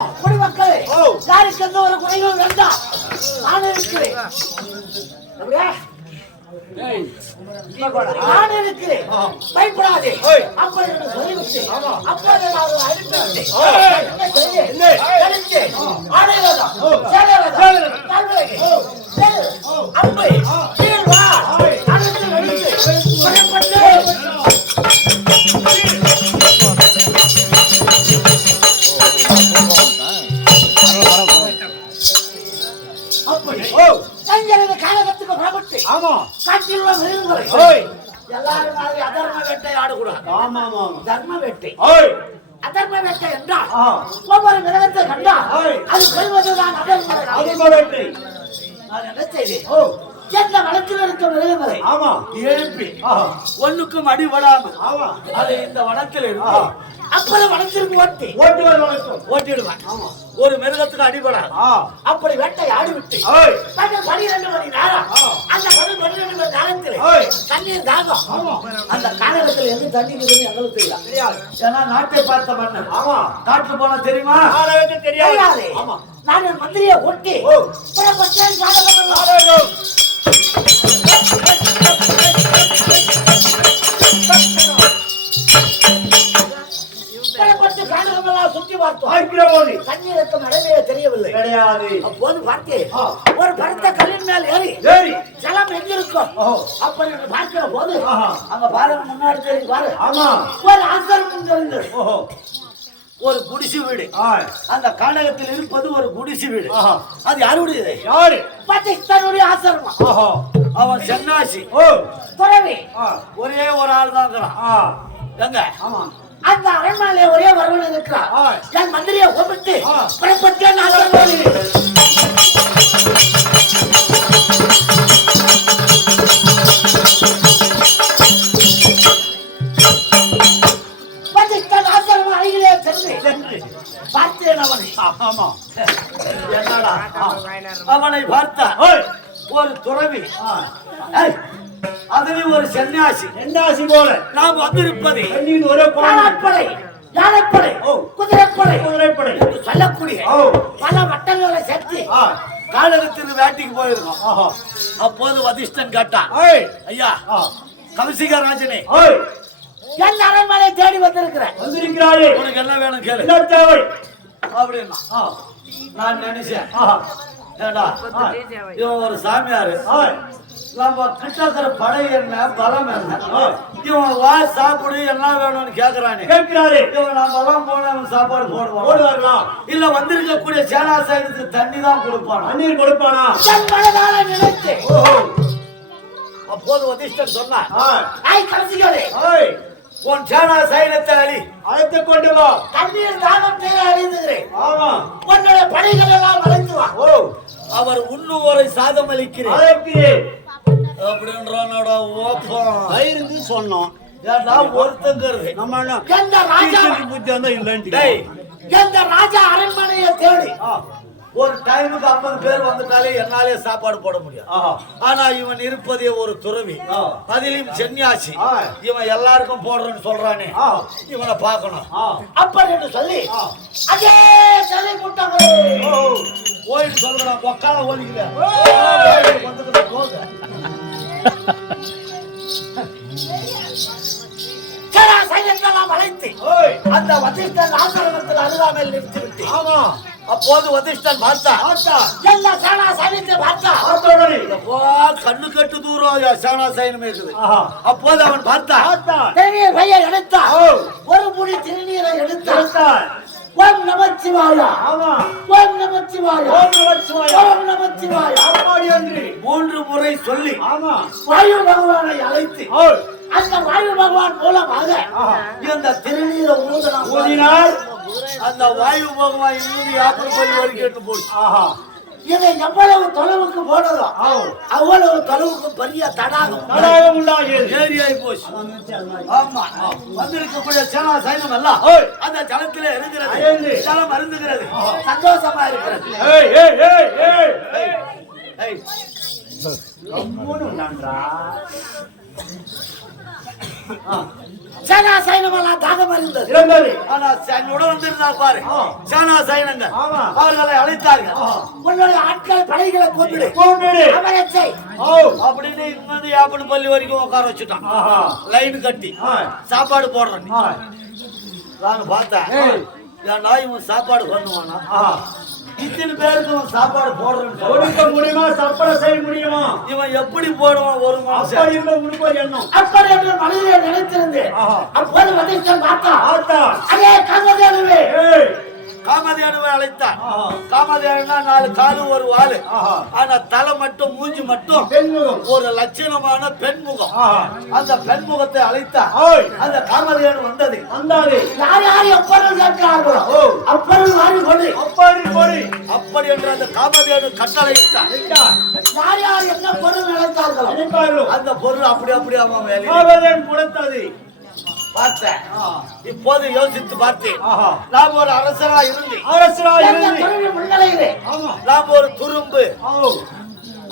குடிமக்களே, யாருக்கு எந்த ஒரு குறையும் வேண்டாம், நான் இருக்கிறேன். நான் இருக்கிறேன், பயப்படாதே. அப்படி சொல்லிவிட்டு அப்போது நான் அனுப்பிவிட்டு அப்படி வா காலகத்துக்கு புறப்பட்டு காட்டில் உள்ள மிருகங்களை எல்லாரும் மாதிரி அதர்ம வேட்டை ஆடக்கூடாது. தர்ம வேட்டை. அதர்ம வேட்டை என்றால் ஒவ்வொரு மிருகத்தை கண்டால் அது கொள்வதுதான் அதர்ம வேட்டை. நான் என்ன செய்தேன், எந்த வனத்தில் இருக்க மிருகங்களை எழுப்பி ஒண்ணுக்கும் அடிபடாமல் அது இந்த வனத்தில் இருக்கும். அப்படி வனத்திற்கு ஓட்டிடுவான். ஒரு மிருகத்துக்கு அடிபடாது. அப்படி வேட்டை ஆடிவிட்டு 12 மணி நேரம் அந்த 12 மணி நேரத்தில் தண்ணீர் தாகம். அந்த காலகட்டத்தில் எது தண்ணீர் எங்களுக்கு தெரியாது. ஏன்னா நாட்டை பார்த்த மன்னன் காட்டுக்கு போனா தெரியுமா? தெரியாது. நான் என் மந்திரியை ஒட்டி சுற்றி பார்த்தோம். தண்ணீருக்கு நடமையே தெரியவில்லை. அப்போது பார்த்தேன், ஒரு பருத்த கல்லின் மேல் ஏறி ஜலம் எங்கிருக்கும் அப்படி பார்க்கிற போது அங்க பாருங்க, முன்னாடி தெரியும் பாரு, ஒரு ஆசிரமம் தெரிந்து ஒரு குடிசை வீடு. அந்த கானகத்தில் இருப்பது ஒரு குடிசை வீடு. அது யாருடையது? பாகிஸ்தானுடைய ஆசிரமம். அவன் சன்னாசி துறவி. ஒரே ஒரு ஆள் தான் இருக்கிறான். எங்க அந்த அரண்மனையிலே ஒரே வருவன் இருக்கிறார். என் மந்திரியை கூப்பிட்டு புறப்பட்டு ஆசிரமம் அருகிலே சென்று பார்த்தேன் அவனை. என்னடா அவனை பார்த்தா ஒரு துறவி, அதுலயும் ஒரு சன்னியாசி போல நாம் வந்திருப்பது யானைப்படை குதிரைப்படை சொல்லக்கூடிய பல வட்டங்களை சேர்த்து காலகத்திற்கு வேட்டைக்கு போயிருக்கோம். அப்போது வதிஷ்டன் கேட்டான், ஐயா கௌசிக ராஜனே, என் அரண்மனை தேடி வந்திருக்கிறாய், உனக்கு என்ன வேணும் கேளு அப்படின்னா நான் நினைச்சேன், இவன் ஒரு சாமியாரு, நம்ம கிட்ட படை என்ன பலம் என்ன, இவன் வா சாப்பிடு என்ன வேணும்னு கேக்குறானே. இவன் நம்ம எல்லாம் போன சாப்பாடு போடுவான். இல்ல வந்திருக்கக்கூடிய சேனாசாயத்துக்கு தண்ணி தான் கொடுப்பானா, தண்ணீர் கொடுப்பானா நினைச்சு. அப்போது வதிஷ்டன் சொன்னான், உன் சேனா சைனத்தை அழைத்து கொண்டு வா, தண்ணீர் தானத்தை அறிந்துகிறேன், உன்னுடைய படைகள் எல்லாம் அழைத்து வா, அவர் உண்ணுவோரை சாதம் அளிக்கிறேன் அப்படின்றானோட ஓப்பம் சொன்னோம். ஒருத்தங்கிறது நம்ம எந்த ராஜா அரண்மனையை தேடி ஒரு டைமுக்கு 50 பேர் வந்துட்டாலே என்னாலே சாப்பாடு போட முடியும். ஆனா இவன் இருப்பதே ஒரு துறவி, அதிலும் சன்னியாசி. இவன் எல்லாருக்கும் போடுறேன்னு சொல்றானே, இவனை பார்க்கணும் அப்படி என்று சொல்லி அதே சிலை முட்டாங்க ஓய்வு சொல்றான். பொக்கால ஓடிக்கல அழைத்து அந்த வதிஷ்டன் ஆசிரமத்தில் அருகாமையில் நிறுத்திவிட்டு அப்போது வதிஷ்டன் பார்த்தா எல்லா சேனா சைனியத்தை பார்த்தா கண்ணு கட்டு தூரம் சேனா சைனியமே இருக்குது. அப்போது அவன் பார்த்தா திருநீர் பையை எடுத்தா, ஒரு முடி திருநீரை எடுத்தான். ஓம் நமச்சிவாய, ஓம் நமச்சிவாய, ஓம் நமச்சிவாய 3 முறை சொல்லி வாயு பகவானை அழைத்து அந்த வாயு பகவான் மூலமாக இந்த திருநீரை ஊதினார். அந்த வாயு பகவான் கேட்டு போச்சு. இதை எவ்வளவு தொலைவுக்கு போனதோ அவ்வளவு தொலைவுக்கு பெரிய தடாகம் ஏரியாய் போச்சு. ஆமா, வந்திருக்கக்கூடிய சேனா சைனம் எல்லாம் அந்த ஜலத்திலே இருக்கிறது, ஜலம் அருந்துகிறது, சந்தோஷமா இருக்கிறது. சேனா சைனமெல்லாம் தாகம் இருந்தது. ஆனா என்னோட வந்திருந்தா பாரு சேனா சைனங்க அவர்களை அழைத்தார்கள். உன்னுடைய ஆட்கள் படைகளை கொண்டுடு அப்படின்னு இன்னொரு யாப்பனு பள்ளி வரைக்கும் உட்கார வச்சுட்டான். லைன் கட்டி சாப்பாடு போடுறேன். நான் பார்த்தேன் என் நாய் சாப்பாடு பண்ணுவானா இத்தனை பேருக்கு சாப்பாடு போடுறேன் முடியுமா? சாப்பாடு செய்ய முடியுமா? இவன் எப்படி போடுவான்? ஒரு மாசம் எண்ணம் அப்படி என்று மனிதனை நினைத்திருந்தேன். அப்போது வந்திருக்கேன் பார்த்தா அதே காமதேனுவே காமதேனுவை அழைத்தான். காமதேனுனா 4 காலு ஒரு வாலு. ஆனா தலை மட்டும் மூஞ்சி மட்டும் ஒரு லட்சணமான பெண்முகம். அந்த பெண்முகத்தை அழைத்தான். அந்த காமதேனு வந்தது. யார் யார் எப்பொருள் கேட்கிறார்களோ அப்பொருள் வாரி கொடு அப்படி என்று அந்த காமதேனு கட்டளையிட்டான். யார் யார் என்ன பொருள் நினைத்தார்களோ அந்த பொருள் அப்படி அப்படி அவன் வேலை கொடுத்தது பார்த்தேன். இப்போது யோசித்து பார்த்தேன். நாம் ஒரு அரசரா இருந்து நாம் ஒரு துரும்பு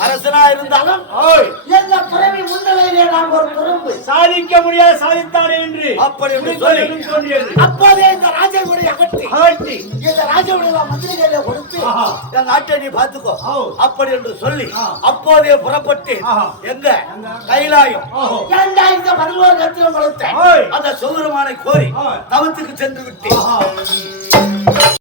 அரசனா இருந்தாலும் எந்த பிறவி முன்னிலையிலே நாம் ஒரு துரும்பு சாதிக்க முடியாது சாதித்தானே என்று அப்படி சொல்லி அப்போதே இந்த ராஜகுடியை அகற்றி இந்த ராஜகுடியை மந்திரிகளை கொடுத்து என் நாட்டை நீ பார்த்துக்கோ அப்படி என்று சொல்லி அப்போதே புறப்பட்டு எங்க கைலாயம் 2011 கத்திரம் வளர்த்த அந்த சௌரமானை கோரி தவத்துக்கு சென்று விட்டு